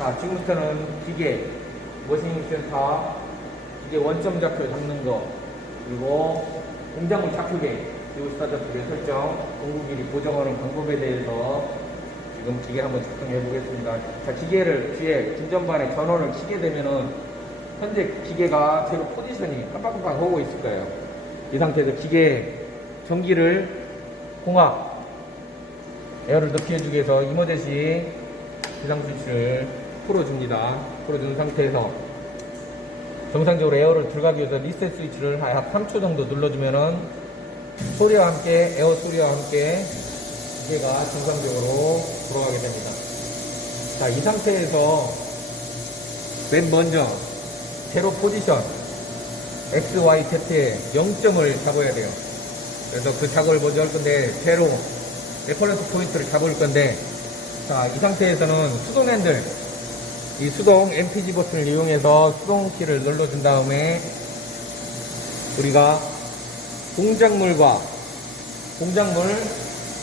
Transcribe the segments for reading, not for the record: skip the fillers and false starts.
자, 지금부터는 기계, 머신 센터, 기계 원점 좌표 잡는 거, 그리고 공작물 좌표계, 그리고 스타트 좌표계 설정, 공구길이 고정하는 방법에 대해서 지금 기계 한번 작동해 보겠습니다. 자, 기계를 뒤에 중전반에 전원을 키게 되면은 현재 기계가 제로 포지션이 깜빡깜빡 하고 있을 거예요. 이 상태에서 기계 전기를 공합 에어를 넣게 해주기 위해서 이머제시 비상 스위치를 풀어줍니다. 풀어준 상태에서 정상적으로 에어를 들어가기 위해서 리셋 스위치를 약 3초 정도 눌러주면은 소리와 함께 에어 소리와 함께 기계가 정상적으로 돌아가게 됩니다. 자, 이 상태에서 맨 먼저 제로 포지션 X, Y, Z의 0점을 잡아야 돼요. 그래서 그 작업을 먼저 할 건데 제로 레퍼런스 포인트를 잡을 건데, 자, 이 상태에서는 수동 핸들, 이 수동 MPG 버튼을 이용해서 수동 키를 눌러준 다음에 우리가 공작물과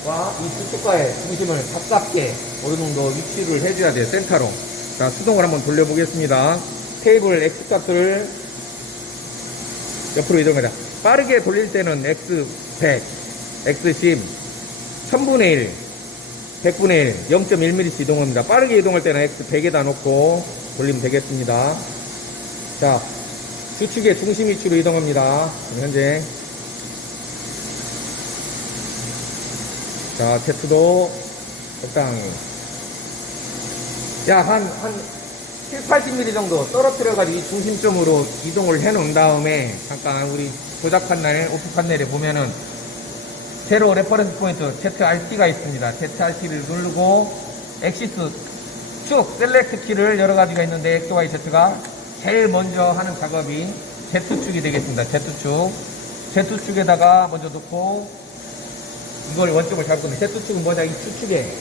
이 수축과의 중심을 가깝게 어느 정도 위치를 해줘야 돼요. 센터로. 자, 수동을 한번 돌려보겠습니다. 테이블 X값을 옆으로 이동합니다. 빠르게 돌릴 때는 X100, X10, 1000분의 1, 100분의 1, 0.1mm씩 이동합니다. 빠르게 이동할 때는 X100에다 놓고 돌리면 되겠습니다. 자, 수축의 중심 위치로 이동합니다. 현재. 자, Z도 적당히. 야, 한 7, 80mm 정도 떨어뜨려가지고 이 중심점으로 이동을 해 놓은 다음에 잠깐 우리 조작 판넬, 오프 판넬에 보면은 제로 레퍼런스 포인트 ZRT가 있습니다. ZRT를 누르고 엑시스 축 셀렉트 키를 여러 가지가 있는데 X, Y, Z가 제일 먼저 하는 작업이 Z축이 되겠습니다. Z축에다가 먼저 놓고 이걸 원점을 잡을 건데, Z축은 뭐냐? 이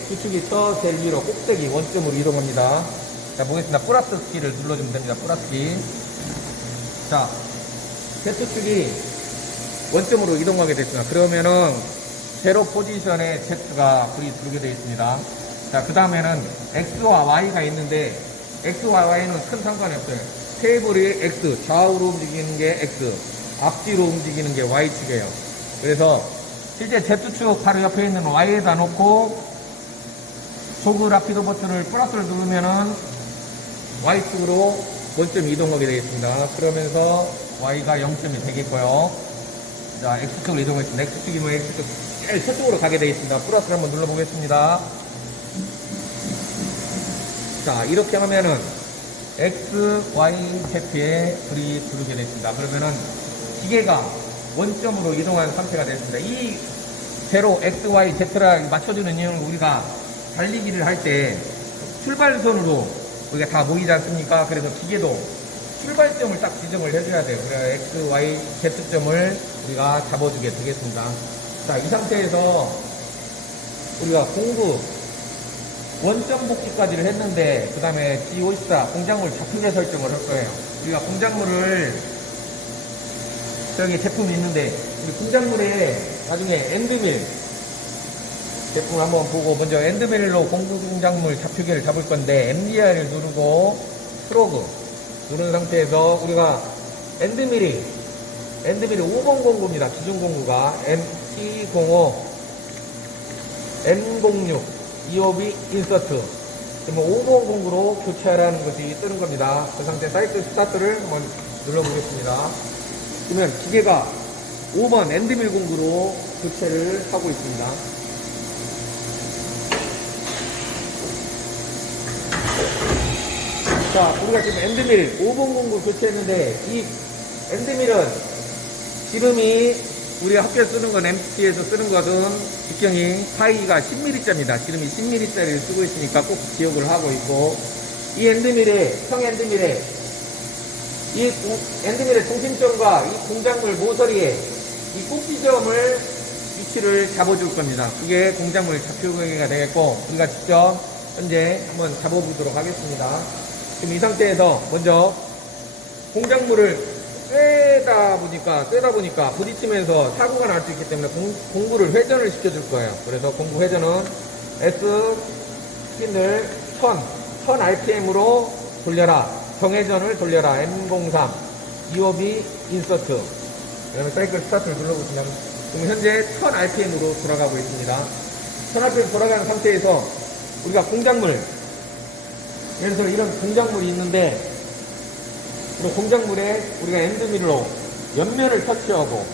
추축이 저 제일 위로 꼭대기 원점으로 이동합니다. 자, 보겠습니다. 플러스 키를 눌러주면 됩니다. 플러스 키. 자, Z축이 원점으로 이동하게 됐습니다. 그러면은 제로 포지션에 Z가 불이 들게 되어 있습니다. 자, 그 다음에는 X와 Y가 있는데 X와 Y는 큰 상관이 없어요. 테이블이 X, 좌우로 움직이는 게 X, 앞뒤로 움직이는 게 Y축이에요. 그래서 실제 Z축 바로 옆에 있는 Y에다 놓고 조그 라피도 버튼을 플러스를 누르면은 Y축으로 원점 이동하게 되겠습니다. 그러면서 Y가 0점이 되겠고요. 자, X축으로 이동하겠습니다. X축이면 X축 제일 서쪽으로 가게 되겠습니다. 플러스를 한번 눌러보겠습니다. 자, 이렇게 하면은 X, Y, Z에 불이 들어오게 되겠습니다. 그러면은 기계가 원점으로 이동한 상태가 됐습니다. 이 제로 X, Y, Z를 맞춰주는 이유는 우리가 달리기를 할 때 출발선으로 우리가 다 모이지 않습니까? 그래서 기계도 출발점을 딱 지정을 해줘야 돼요. 그래야 X, Y, Z점을 우리가 잡아주게 되겠습니다. 자, 이 상태에서 우리가 공구 원점 복귀까지를 했는데, 그 다음에 G54 공작물 좌표계 설정을 할 거예요. 우리가 공작물을 저기 제품이 있는데, 우리 공작물에 나중에 엔드밀 제품을 한번 보고, 먼저 엔드밀로 공구 공작물 좌표계를 잡을 건데, MDR을 누르고 프로그 누른 상태에서 우리가 엔드밀이 5번 공구입니다. 기존 공구가 MT05, N06, EOB 인서트. 그러면 5번 공구로 교체하라는 것이 뜨는 겁니다. 그 상태 사이트 스타트를 한번 눌러보겠습니다. 그러면 기계가 5번 엔드밀 공구로 교체를 하고 있습니다. 자, 우리가 지금 엔드밀 5번 공구 교체했는데, 이 엔드밀은 지름이 우리가 학교에서 쓰는 건 MT에서 쓰는 것은 직경이 파이가 10mm짜리입니다. 지름이 10mm짜리를 쓰고 있으니까 꼭 기억을 하고 있고, 이 엔드밀의 이 엔드밀의 중심점과 이 공작물 모서리에 이 꼭지점을 위치를 잡아줄 겁니다. 그게 공작물 좌표계가 되겠고, 우리가 직접 현재 한번 잡아보도록 하겠습니다. 지금 이 상태에서 먼저 공작물을 떼다 보니까 부딪히면서 사고가 날 수 있기 때문에 공구를 회전을 시켜줄 거예요. 그래서 공구 회전은 S 스핀을 1000 1000rpm으로 돌려라. 정회전을 돌려라. M03 EOB 인서트. 그 다음에 사이클 스타트를 눌러보시면 지금 현재 1000rpm으로 돌아가고 있습니다. 1000rpm 돌아가는 상태에서 우리가 공작물, 예를 들어 이런 공작물이 있는데 이 공작물에 우리가 엔드밀로 옆면을 터치하고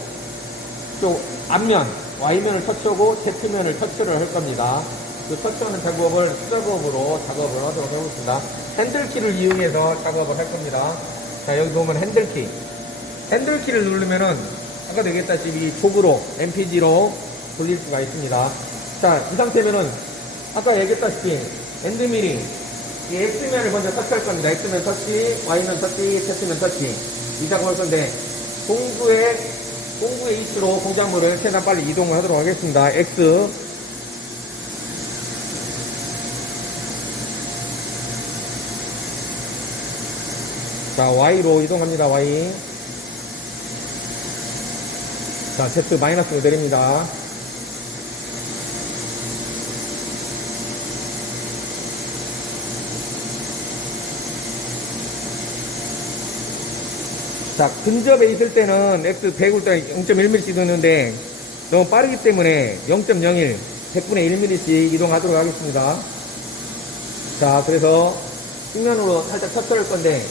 또 앞면 Y면을 터치하고 Z면을 터치를 할 겁니다. 그 터치하는 작업을 수작업으로 작업을 하도록 해보겠습니다. 핸들키를 이용해서 작업을 할 겁니다. 자, 여기 보면 핸들키. 핸들키를 누르면은 아까도 얘기했다시피 족으로 MPG로 돌릴 수가 있습니다. 자, 이 상태면은 아까 얘기했다시피 엔드밀이 이 X면을 먼저 터치할 겁니다. X면 터치, Y면 터치, Z면 터치. 이 작업을 할 건데 공구의 이치로 공작물을 최대한 빨리 이동을 하도록 하겠습니다. X. 자, Y로 이동합니다. Y. 자, Z 마이너스로 내립니다. 자, 근접에 있을 때는 X 100을 때 0.1mm씩 넣는데 너무 빠르기 때문에 0.01, 100분의 1mm씩 이동하도록 하겠습니다. 자, 그래서 측면으로 살짝 터치할 건데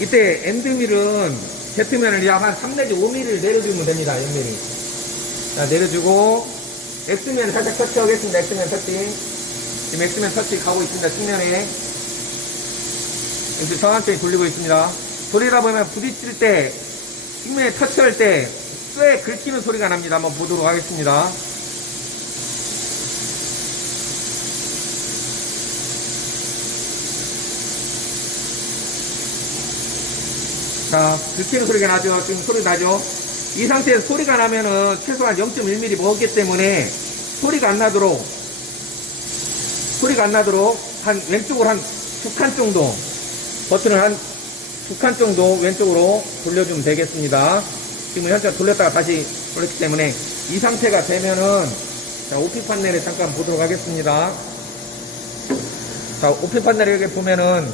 이때 엔드밀은 Z면을 약 한 3 내지 5mm를 내려주면 됩니다. 6mm. 자, 내려주고 X면 살짝 터치하겠습니다. X면 터치. 지금 X면 터치 가고 있습니다. 측면에. 이렇게 천천히 돌리고 있습니다. 돌리다 보면 부딪힐 때, 측면에 터치할 때, 쇠 긁히는 소리가 납니다. 한번 보도록 하겠습니다. 자, 긁히는 소리가 나죠? 지금 소리 나죠? 이 상태에서 소리가 나면은 최소한 0.1mm 먹었기 때문에 소리가 안 나도록 한 왼쪽으로 한 2칸 정도, 버튼을 한 2칸 정도 왼쪽으로 돌려주면 되겠습니다. 지금 현재 돌렸다가 다시 돌렸기 때문에 이 상태가 되면은 자, OP 판넬에 잠깐 보도록 하겠습니다. 자, OP 판넬에 여기 보면은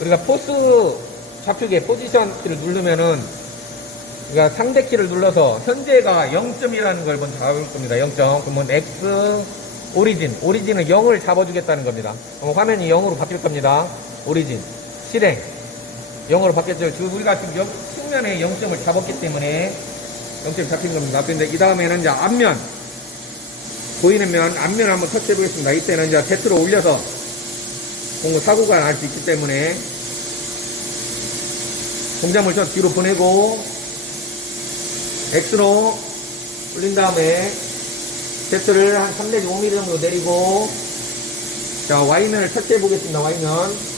우리가 포스 좌측에 포지션 키를 누르면은 우리가 상대 키를 눌러서 현재가 0점이라는 걸 먼저 잡을 겁니다. 0점. 그러면 X 오리진은 0을 잡아주겠다는 겁니다. 그럼 화면이 0으로 바뀔 겁니다. 오리진 실행 0으로 바뀌었죠. 우리가 지금 측면에 0점을 잡았기 때문에 0점이 잡힌 겁니다. 근데 이 다음에는 이제 앞면, 보이는 면, 앞면을 한번 터치해 보겠습니다. 이때는 이제 Z로 올려서 공구 사고가 날 수 있기 때문에 공작물 저 뒤로 보내고 X로 올린 다음에 Z를 한 3 내지 5mm 정도 내리고 자, Y면을 터치해 보겠습니다. Y면.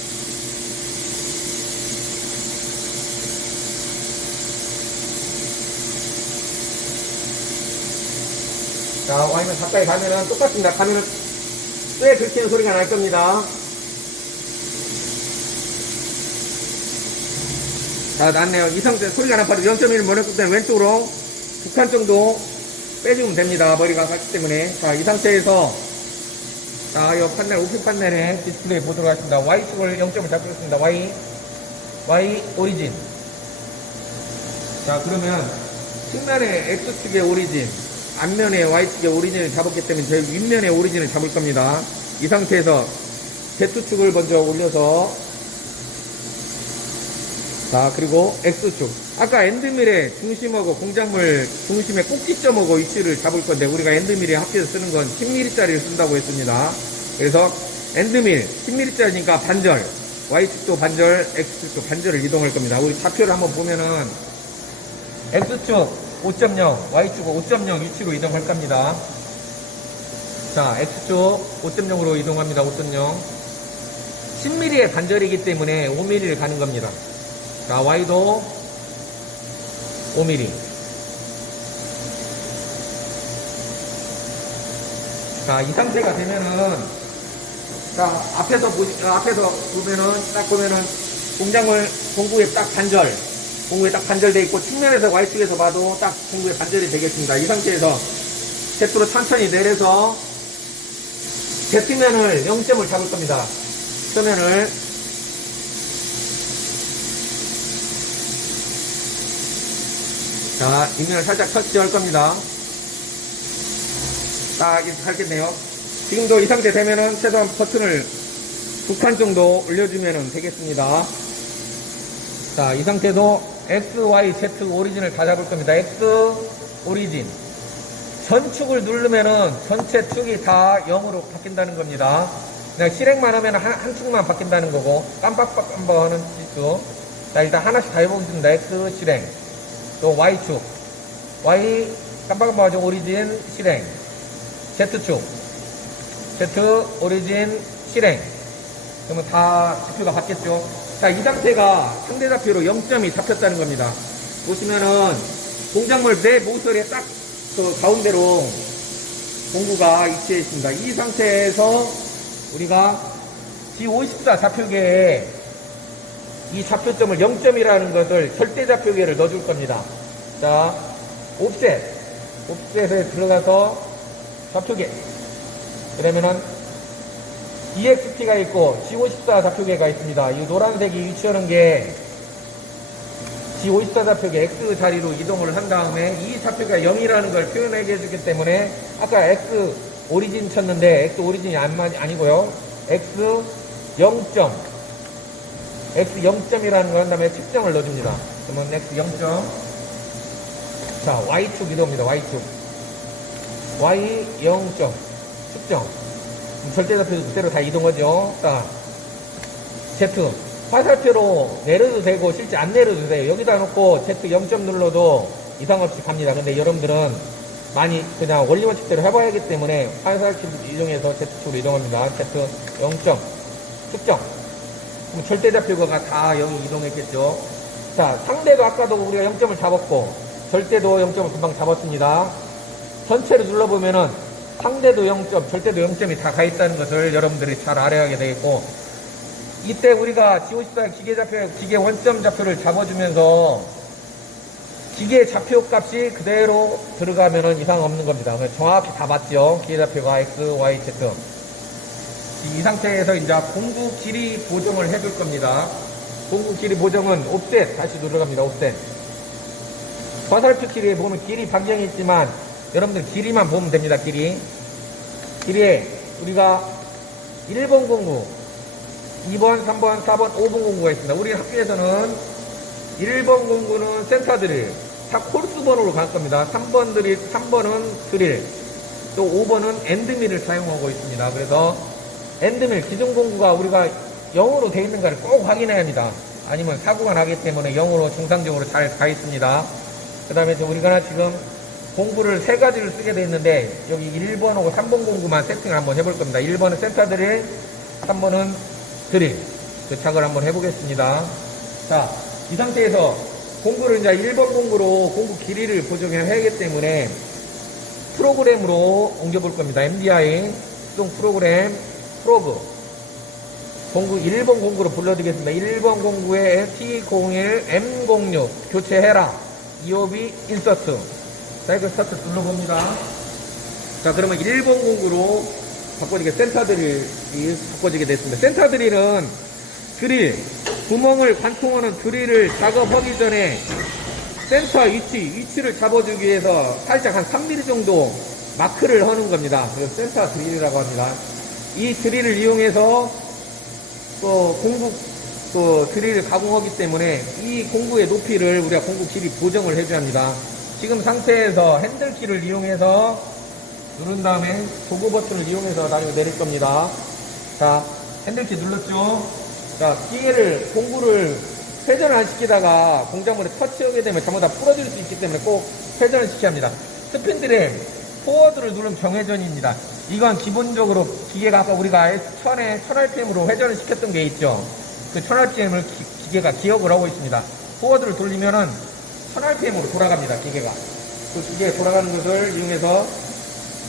자, Y면 가까이 가면은 똑같습니다. 가면은 쇠 긁히는 소리가 날 겁니다. 자, 났네요. 이 상태 소리가 나 바로 0.1을 머리끝 때는 왼쪽으로 2칸 정도 빼주면 됩니다. 머리가 갔기 때문에. 자, 이 상태에서 자, 이 판넬, 오픈 판넬에 디스플레이 보도록 하겠습니다. Y축을 0점을 잡겠습니다. Y 오리진. 자, 그러면 측면에 X축의 오리진, 앞면에 Y축의 오리진을 잡았기 때문에 저희 윗면의 오리진을 잡을 겁니다. 이 상태에서 Z축을 먼저 올려서 자, 그리고 X축. 아까 엔드밀의 중심하고 공작물 중심의 꼭지점하고 위치를 잡을 건데 우리가 엔드밀에 합해서 쓰는 건 10mm짜리를 쓴다고 했습니다. 그래서 엔드밀 10mm짜리니까 반절, Y축도 반절, X축도 반절을 이동할 겁니다. 우리 좌표를 한번 보면은 X축 5.0, Y축 5.0 위치로 이동할 겁니다. 자, X축 5.0으로 이동합니다. 5.0. 10mm의 반절이기 때문에 5mm를 가는 겁니다. 자, Y도 5mm. 자, 이 상태가 되면은, 자, 앞에서 보면은, 딱 보면은, 공구에 딱 반절돼 있고, 측면에서 Y축에서 봐도 딱 공구에 반절이 되겠습니다. 이 상태에서 Z로 천천히 내려서 Z면을 0점을 잡을 겁니다. 표면을 자, 윗면을 살짝 터치할 겁니다. 딱 이렇게 할겠네요. 지금도 이 상태 되면은 최소한 버튼을 2칸 정도 올려주면 되겠습니다. 자, 이 상태도 X, Y, Z 오리진을 다 잡을 겁니다. X 오리진. 전축을 누르면은 전체 축이 다 0으로 바뀐다는 겁니다. 그냥 실행만 하면 한 축만 바뀐다는 거고, 깜빡깜빡 하는 지수. 자, 일단 하나씩 다 해보겠습니다. X 실행. 또 Y축. Y 깜빡깜빡 하죠. 오리진 실행. Z축. Z 오리진 실행. 그러면 다 지표가 바뀌었죠. 자, 이 상태가 상대 좌표로 0점이 잡혔다는 겁니다. 보시면은 공작물 내 모서리에 딱 그 가운데로 공구가 위치해 있습니다. 이 상태에서 우리가 G54 좌표계에 이 좌표점을 0점이라는 것을 절대 좌표계를 넣어줄 겁니다. 자, 옵셋에 들어가서 좌표계. 그러면은 EXT가 있고 G54 좌표계가 있습니다. 이 노란색이 위치하는 게 G54 좌표계 X 자리로 이동을 한 다음에 이 좌표가 0이라는 걸 표현하게 해주기 때문에 아까 X 오리진 쳤는데 X 오리진이 아니고요. X 0점. X 0점이라는 걸 한 다음에 측정을 넣어줍니다. 그러면 X 0점. 자, Y축 이동입니다. Y축. Y 0점. 측정. 절대좌표도 그대로 다 이동하죠. 자, Z. 화살표로 내려도 되고 실제 안 내려도 돼요. 여기다 놓고 Z 0점 눌러도 이상 없이 갑니다. 근데 여러분들은 많이 그냥 원리 원칙대로 해봐야 하기 때문에 화살표 이동해서 Z축으로 이동합니다. Z 0점. 측정. 그럼 절대좌표가 다 여기 이동했겠죠. 자, 상대도 아까도 우리가 0점을 잡았고 절대도 0점을 금방 잡았습니다. 전체를 눌러보면은 상대도 0점, 절대도 0점이 다 가 있다는 것을 여러분들이 잘 알아야 되겠고, 이때 우리가 G54 기계 원점 좌표를 잡아주면서 기계 좌표 값이 그대로 들어가면은 이상 없는 겁니다. 정확히 다 맞죠? 기계 좌표가 X, Y, Z. 이 상태에서 이제 공구 길이 보정을 해줄 겁니다. 공구 길이 보정은 옵셋, 다시 들어갑니다. 옵셋. 화살표 길이에 보면 길이 반경이 있지만 여러분들 길이만 보면 됩니다. 길이에 우리가 1번 공구, 2번, 3번, 4번, 5번 공구가 있습니다. 우리 학교에서는 1번 공구는 센터드릴, 다 콜수번으로 갈 겁니다. 3번은 드릴, 또 5번은 엔드밀을 사용하고 있습니다. 그래서 엔드밀, 기존 공구가 우리가 0으로 되어 있는가를 꼭 확인해야 합니다. 아니면 사고가 나기 때문에 0으로 정상적으로 잘 가 있습니다. 그 다음에 우리가 지금 공구를 3가지를 쓰게 되어 있는데 여기 1번하고 3번 공구만 세팅을 한번 해볼 겁니다. 1번은 센터 드릴, 3번은 드릴. 그 작을 한번 해보겠습니다. 자, 이 상태에서 공구를 이제 1번 공구로 공구 길이를 보정해야 하기 때문에 프로그램으로 옮겨볼 겁니다. MDI 수동 프로그램 프로그 공구 1번 공구로 불러드리겠습니다. 1번 공구에 T01 M06 교체해라. EOB 인서트. 자, 이거 스타트 눌러봅니다. 자, 그러면 1번 공구로 바꿔지게 센터 드릴이 바꿔지게 됐습니다. 센터 드릴은 드릴, 구멍을 관통하는 드릴을 작업하기 전에 센터 위치를 잡아주기 위해서 살짝 한 3mm 정도 마크를 하는 겁니다. 그래서 센터 드릴이라고 합니다. 이 드릴을 이용해서 공구 드릴을 가공하기 때문에 이 공구의 높이를 우리가 공구 길이 보정을 해줘야 합니다. 지금 상태에서 핸들키를 이용해서 누른 다음에 도구 버튼을 이용해서 다리를 내릴 겁니다. 자, 핸들키 눌렀죠? 자, 공구를 회전을 안 시키다가 공작물에 터치하게 되면 전부 다 부러질 수 있기 때문에 꼭 회전을 시켜야 합니다. 스핀드램, 포워드를 누르면 정회전입니다. 이건 기본적으로 기계가 아까 우리가 1000rpm으로 회전을 시켰던 게 있죠? 그 1000rpm을 기계가 기억을 하고 있습니다. 포워드를 돌리면은 1000rpm으로 돌아갑니다. 기계가. 그 기계 돌아가는 것을 이용해서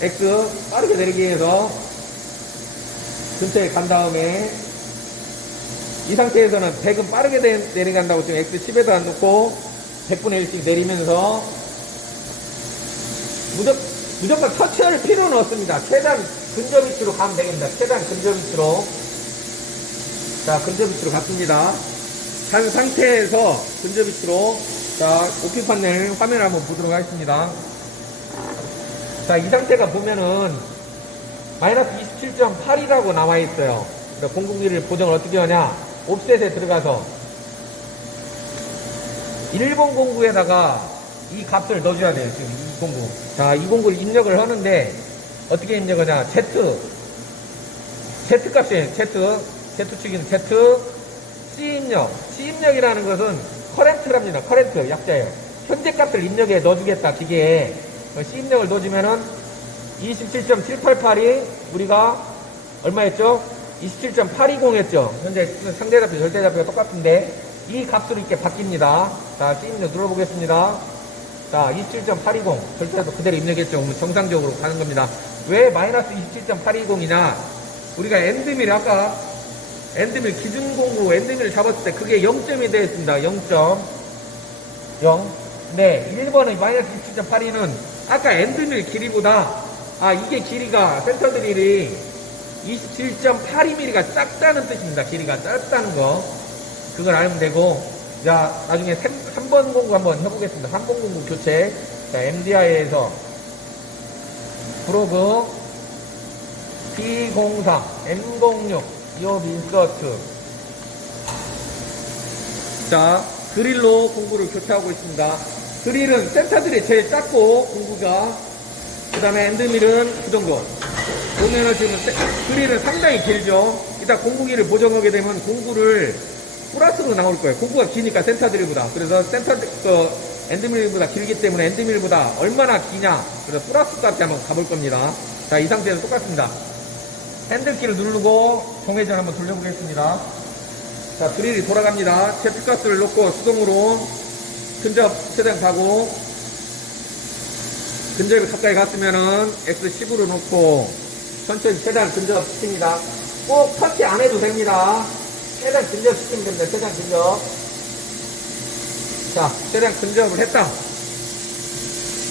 X 빠르게 내리기 위해서 근처에 간 다음에 이 상태에서는 100은 빠르게 내려간다고 지금 X 10에도 안 놓고 100분의 1씩 내리면서 무조건 터치할 필요는 없습니다. 최단 근접 위치로 가면 되겠습니다. 최단 근접 위치로 자, 근접비트로 갔습니다. 간 상태에서 근접비트로 자, 오피 판넬 화면을 한번 보도록 하겠습니다. 자, 이 상태가 보면은 마이너스 27.8이라고 나와 있어요. 그러니까 공급기를 보정을 어떻게 하냐? 옵셋에 들어가서 1번 공구에다가 이 값을 넣어줘야 돼요. 지금 이 공구. 자, 이 공구를 입력을 하는데 어떻게 입력하냐? Z 값이에요. Z축인 Z, C 입력이라는 것은 커렌트랍니다. 커렌트 약자예요. 현재 값을 입력해 넣어주겠다. 기계에 C 입력을 넣어주면은 27.788이 우리가 얼마였죠? 27.820 했죠. 현재 상대좌표, 절대좌표가 똑같은데 이 값으로 이렇게 바뀝니다. 자, C 입력 눌러보겠습니다. 자, 27.820 절대좌표 그대로 입력했죠. 그러면 정상적으로 가는 겁니다. 왜 마이너스 27.820이냐? 우리가 엔드밀 아까 엔드밀 기준 공구 엔드밀을 잡았을 때 그게 0점이 되어 있습니다. 0.0. 네, 1번의 마이너스 27.82는 아까 엔드밀 길이보다 이게 길이가 센터 드릴이 27.82mm가 작다는 뜻입니다. 길이가 짧다는 거. 그걸 알면 되고, 자, 나중에 3번 공구 한번 해보겠습니다. 3번 공구 교체. 자, MDI에서 프로그 P03, M06, 이업 인서트. 자, 드릴로 공구를 교체하고 있습니다. 드릴은 센터 드릴이 제일 작고, 공구가. 그 다음에 엔드밀은 그 정도. 보면은 지금 드릴은 상당히 길죠. 이따 공구기를 보정하게 되면 공구를 플러스로 나올 거예요. 공구가 기니까 센터 드릴보다. 그래서 엔드밀보다 길기 때문에 엔드밀보다 얼마나 기냐. 그래서 플러스까지 한번 가볼 겁니다. 자, 이 상태에서 똑같습니다. 핸들키를 누르고 정회전 한번 돌려보겠습니다. 자, 드릴이 돌아갑니다. 제트가스를 넣고 수동으로 근접 최대한 가고, 근접이 가까이 갔으면은 X10으로 놓고 천천히 최대한 근접 시킵니다. 꼭 터치 안 해도 됩니다. 최대한 근접 시키면 됩니다. 최대한 근접. 자, 최대한 근접을 했다.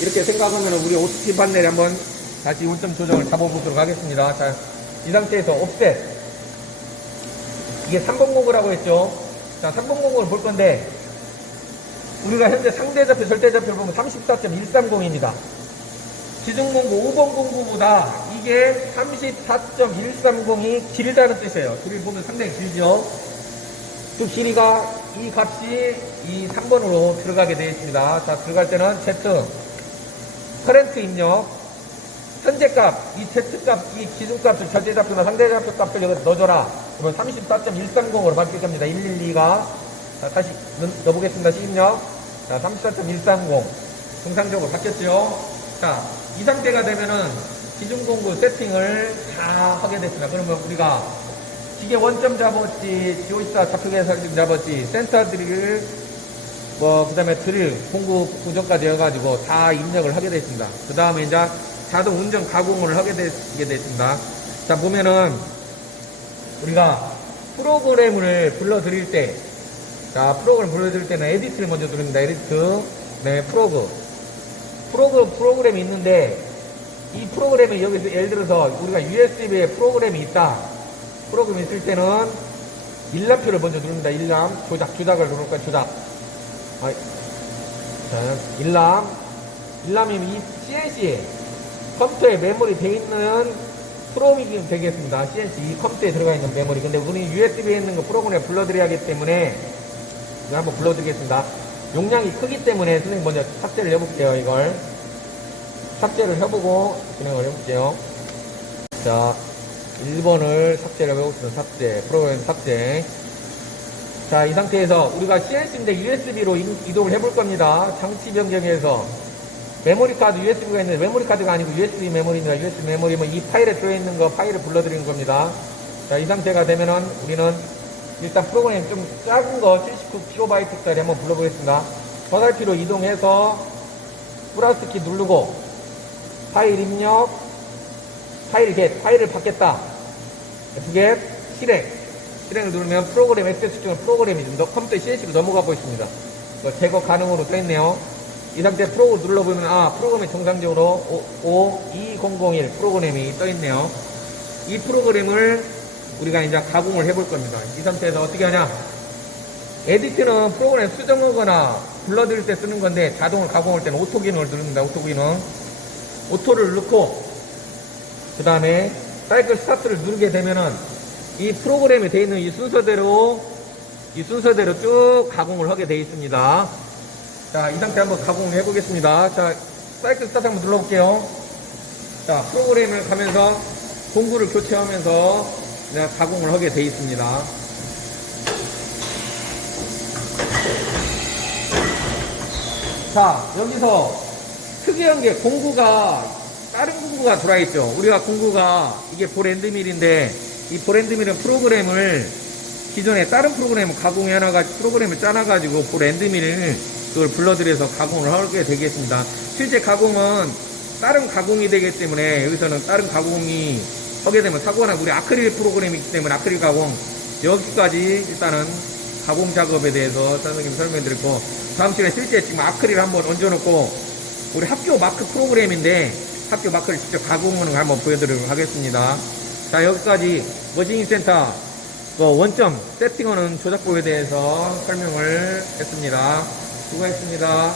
이렇게 생각하면 우리 OTP 판넬에 한번 다시 원점 조정을 잡아보도록 하겠습니다. 자, 이 상태에서 옵셋. 이게 3번 공구라고 했죠. 자, 3번 공구를 볼 건데, 우리가 현재 상대좌표, 절대좌표를 보면 34.130입니다. 기준공구 5번 공구보다 이게 34.130이 길다는 뜻이에요. 길을 보면 상당히 길죠. 그 길이가 이 값이 이 3번으로 들어가게 되어 있습니다. 자, 들어갈 때는 Z 커렌트 입력 현재 값, 이 Z 값, 이 기준 값을 절대좌표나 상대좌표 값을 여기 넣어줘라. 그러면 34.130으로 바뀔 겁니다. 112가. 자, 다시 넣어보겠습니다. 시입력. 자, 34.130. 정상적으로 바뀌었죠. 자, 이 상태가 되면은 기준 공구 세팅을 다 하게 됐습니다. 그러면 우리가 기계 원점 잡았지, 지오시사 좌표계 설정 잡았지, 센터 드릴, 그 다음에 드릴, 공구 구조까지 해가지고 다 입력을 하게 됐습니다. 그 다음에 이제 자동 운전 가공을 하게 됐습니다. 자, 보면은 우리가 프로그램을 불러드릴 때, 자, 프로그램 불러드릴 때는 에디트를 먼저 누릅니다. 에디트, 네, 프로그램이 있는데, 이 프로그램이 여기서 예를 들어서 우리가 USB에 프로그램이 있다. 프로그램이 있을 때는 일람표를 먼저 누릅니다. 일람, 조작을 누를 거예요. 조작. 자, 일람이면 이 CNC 컴퓨터에 메모리 돼 있는 프로그램이 되겠습니다. CNC 이 컴퓨터에 들어가 있는 메모리. 근데 우리 USB에 있는 거 프로그램에 불러드려야 하기 때문에 이거 한번 불러드리겠습니다. 용량이 크기 때문에 선생님 먼저 삭제를 해볼게요. 이걸 삭제를 해보고 진행을 해볼게요. 자, 1번을 삭제를 해보겠습니다. 삭제, 프로그램 삭제. 자, 이 상태에서 우리가 CNC인데 USB로 이동을 해볼 겁니다. 장치 변경해서 메모리 카드 USB가 있는데 메모리 카드가 아니고 USB 메모리입니다. USB 메모리면 이 파일에 들어있는 거 파일을 불러드리는 겁니다. 자, 이 상태가 되면은 우리는 일단 프로그램 좀 작은 거 79kB짜리 한번 불러보겠습니다. 화살표로 이동해서 플러스 키 누르고 파일 입력, 파일을 받겠다. Fget, 실행을 누르면 프로그램 액세스 중에 프로그램이 좀 컴퓨터 CNC로 넘어가고 있습니다. 제거 가능으로 떠있네요. 이 상태 프로그램 눌러보면 프로그램이 정상적으로 52001 프로그램이 떠있네요. 이 프로그램을 우리가 이제 가공을 해볼 겁니다. 이 상태에서 어떻게 하냐? 에디트는 프로그램 수정하거나 불러드릴 때 쓰는 건데 자동을 가공할 때는 오토 기능을 누릅니다. 오토 기능. 오토를 넣고 그 다음에 사이클 스타트를 누르게 되면은 이 프로그램에 되어 있는 이 순서대로 쭉 가공을 하게 되어 있습니다. 자, 이 상태 한번 가공을 해보겠습니다. 자, 사이클 스타트 한번 눌러볼게요. 자, 프로그램을 가면서 공구를 교체하면서 그냥 가공을 하게 되어 있습니다. 자, 여기서 특이한 게 공구가 다른 공구가 들어있죠. 우리가 공구가 이게 볼앤드밀인데 이 볼앤드밀은 프로그램을 기존에 다른 프로그램을 가공해놔가지고 프로그램을 짜놔가지고 볼앤드밀을 그걸 불러들여서 가공을 하게 되겠습니다. 실제 가공은 다른 가공이 되기 때문에 여기서는 다른 가공이 하게 되면 사고나 우리 아크릴 프로그램이기 때문에 아크릴 가공 여기까지 일단은 가공 작업에 대해서 선생님 설명드렸고 다음 시간에 실제 지금 아크릴 한번 얹어놓고 우리 학교 마크 프로그램인데 학교 마크를 직접 가공하는 걸 한번 보여드리도록 하겠습니다. 자, 여기까지 머신잉 센터 원점 세팅하는 조작법에 대해서 설명을 했습니다. 수고하셨습니다.